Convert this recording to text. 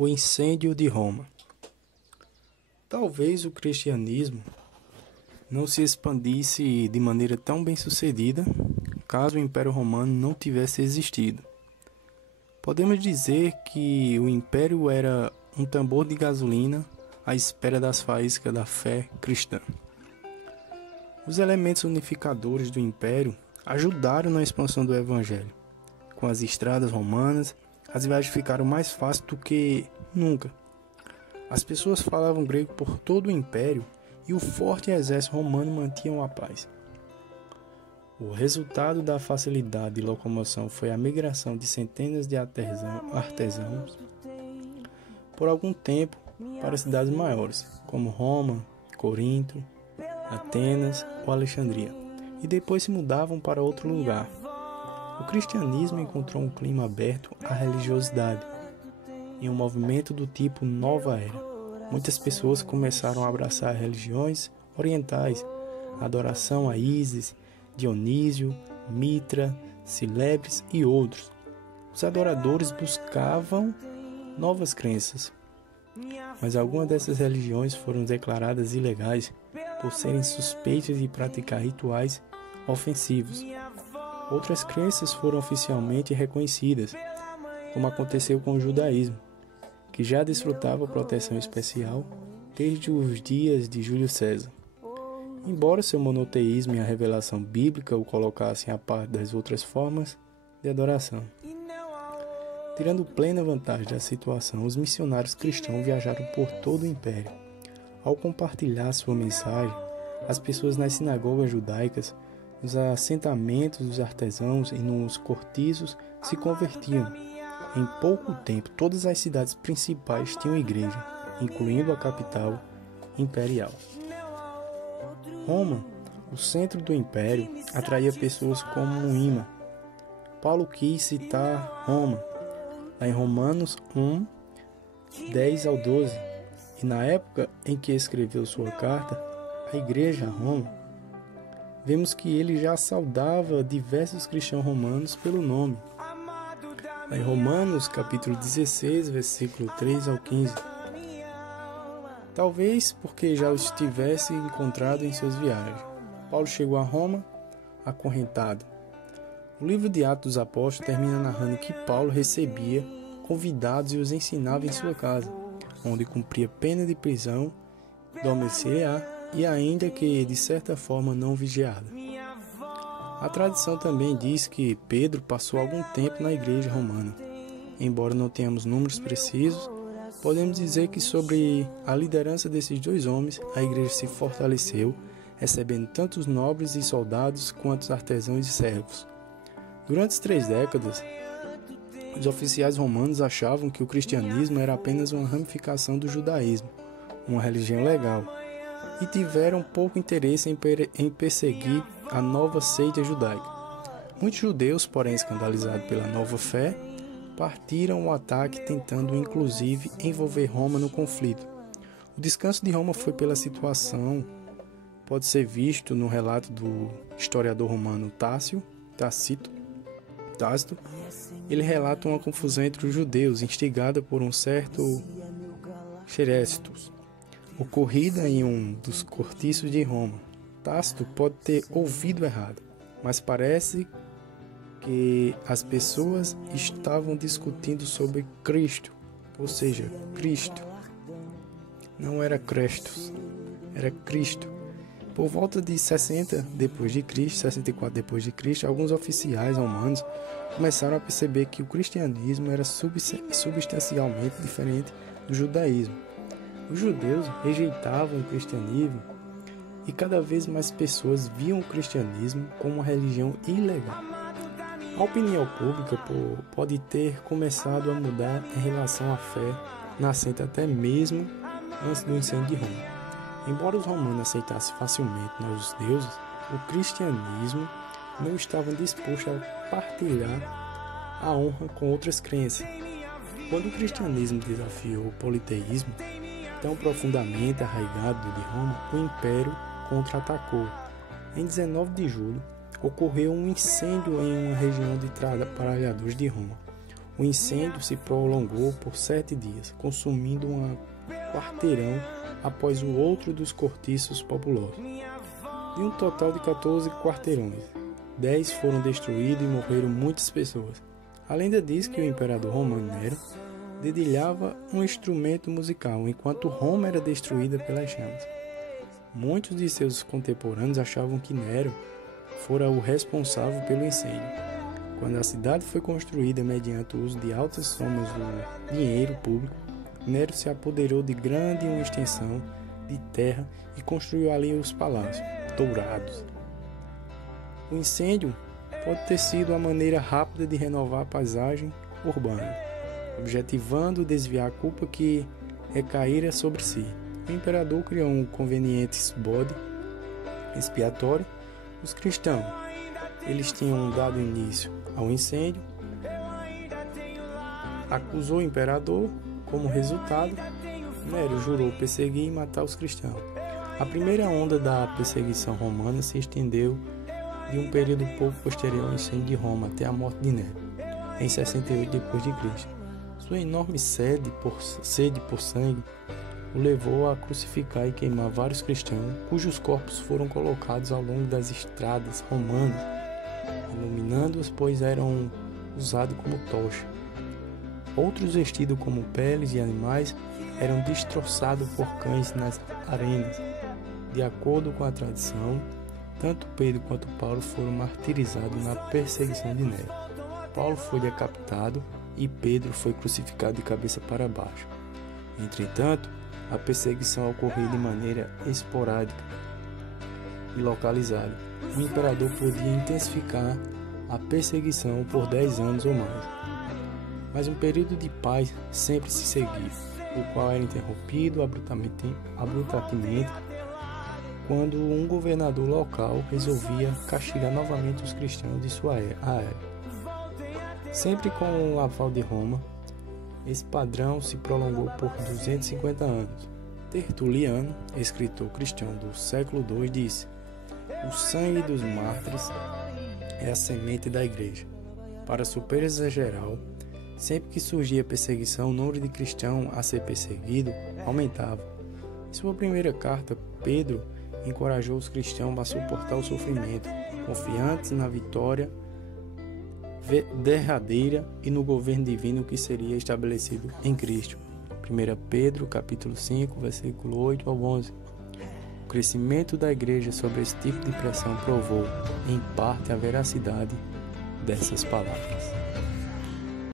O incêndio de Roma. Talvez o cristianismo não se expandisse de maneira tão bem-sucedida caso o Império Romano não tivesse existido. Podemos dizer que o Império era um tambor de gasolina à espera das faíscas da fé cristã. Os elementos unificadores do Império ajudaram na expansão do Evangelho. Com as estradas romanas, as viagens ficaram mais fáceis do que nunca. As pessoas falavam grego por todo o Império e o forte exército romano mantinham a paz. O resultado da facilidade de locomoção foi a migração de centenas de artesãos por algum tempo para cidades maiores, como Roma, Corinto, Atenas ou Alexandria, e depois se mudavam para outro lugar. O cristianismo encontrou um clima aberto à religiosidade, em um movimento do tipo Nova Era. Muitas pessoas começaram a abraçar religiões orientais, a adoração a Ísis, Dionísio, Mitra, Cilebres e outros. Os adoradores buscavam novas crenças, mas algumas dessas religiões foram declaradas ilegais por serem suspeitas de praticar rituais ofensivos. Outras crenças foram oficialmente reconhecidas, como aconteceu com o judaísmo, que já desfrutava proteção especial desde os dias de Júlio César. Embora seu monoteísmo e a revelação bíblica o colocassem à parte das outras formas de adoração. Tirando plena vantagem da situação, os missionários cristãos viajaram por todo o Império. Ao compartilhar sua mensagem, as pessoas nas sinagogas judaicas, nos assentamentos dos artesãos e nos cortiços se convertiam. Em pouco tempo, todas as cidades principais tinham igreja, incluindo a capital imperial. Roma, o centro do império, atraía pessoas como um imã. Paulo quis citar Roma, lá em Romanos 1, 10 ao 12, e na época em que escreveu sua carta à igreja a Roma, vemos que ele já saudava diversos cristãos romanos pelo nome. Em Romanos capítulo 16, versículo 3 ao 15. Talvez porque já os tivesse encontrado em suas viagens. Paulo chegou a Roma acorrentado. O livro de Atos dos Apóstolos termina narrando que Paulo recebia convidados e os ensinava em sua casa, onde cumpria pena de prisão domiciliar e ainda que de certa forma não vigiada. A tradição também diz que Pedro passou algum tempo na igreja romana. Embora não tenhamos números precisos, podemos dizer que sobre a liderança desses dois homens, a igreja se fortaleceu, recebendo tanto os nobres e soldados quanto os artesãos e servos. Durante as 3 décadas, os oficiais romanos achavam que o cristianismo era apenas uma ramificação do judaísmo, uma religião legal, e tiveram pouco interesse em perseguir a nova seita judaica. Muitos judeus, porém escandalizados pela nova fé, partiram ao ataque tentando inclusive envolver Roma no conflito. O descanso de Roma foi pela situação, pode ser visto no relato do historiador romano Tácito. Ele relata uma confusão entre os judeus, instigada por um certo Xerestus, ocorrida em um dos cortiços de Roma. Tácito pode ter ouvido errado, mas parece que as pessoas estavam discutindo sobre Cristo, ou seja, Cristo. Não era Crestos, era Cristo. Por volta de 60 d.C., 64 d.C., alguns oficiais romanos começaram a perceber que o cristianismo era substancialmente diferente do judaísmo. Os judeus rejeitavam o cristianismo e cada vez mais pessoas viam o cristianismo como uma religião ilegal. A opinião pública pode ter começado a mudar em relação à fé nascente até mesmo antes do incêndio de Roma. Embora os romanos aceitassem facilmente novos deuses, o cristianismo não estava disposto a partilhar a honra com outras crenças. Quando o cristianismo desafiou o politeísmo, tão profundamente arraigado de Roma, o império contra-atacou. Em 19 de julho, ocorreu um incêndio em uma região de trabalhadores de Roma. O incêndio se prolongou por 7 dias, consumindo um quarteirão após o outro dos cortiços populosos. De um total de 14 quarteirões, 10 foram destruídos e morreram muitas pessoas. A lenda diz que o imperador romano Nero dedilhava um instrumento musical, enquanto Roma era destruída pelas chamas. Muitos de seus contemporâneos achavam que Nero fora o responsável pelo incêndio. Quando a cidade foi construída mediante o uso de altas somas do dinheiro público, Nero se apoderou de grande uma extensão de terra e construiu ali os palácios dourados. O incêndio pode ter sido a maneira rápida de renovar a paisagem urbana, objetivando desviar a culpa que recaíra sobre si. O imperador criou um conveniente bode expiatório. Os cristãos, eles tinham dado início ao incêndio, acusou o imperador. Como resultado, Nero jurou perseguir e matar os cristãos. A primeira onda da perseguição romana se estendeu de um período pouco posterior ao incêndio de Roma até a morte de Nero, em 68 d.C. Sua enorme sede por sangue o levou a crucificar e queimar vários cristãos, cujos corpos foram colocados ao longo das estradas romanas, iluminando-os, pois eram usados como tocha. Outros vestidos como peles de animais eram destroçados por cães nas arenas. De acordo com a tradição, tanto Pedro quanto Paulo foram martirizados na perseguição de Nero. Paulo foi decapitado e Pedro foi crucificado de cabeça para baixo. Entretanto, a perseguição ocorreu de maneira esporádica e localizada. O imperador podia intensificar a perseguição por 10 anos ou mais. Mas um período de paz sempre se seguia, o qual era interrompido abruptamente quando um governador local resolvia castigar novamente os cristãos de sua área. Sempre com o aval de Roma, esse padrão se prolongou por 250 anos. Tertuliano, escritor cristão do século II, disse: "O sangue dos mártires é a semente da igreja." Para a surpresa geral, sempre que surgia perseguição, o número de cristãos a ser perseguido aumentava. Em sua primeira carta, Pedro encorajou os cristãos a suportar o sofrimento, confiantes na vitória derradeira e no governo divino que seria estabelecido em Cristo. 1 Pedro, capítulo 5, versículo 8 ao 11. O crescimento da igreja sobre esse tipo de pressão provou, em parte, a veracidade dessas palavras.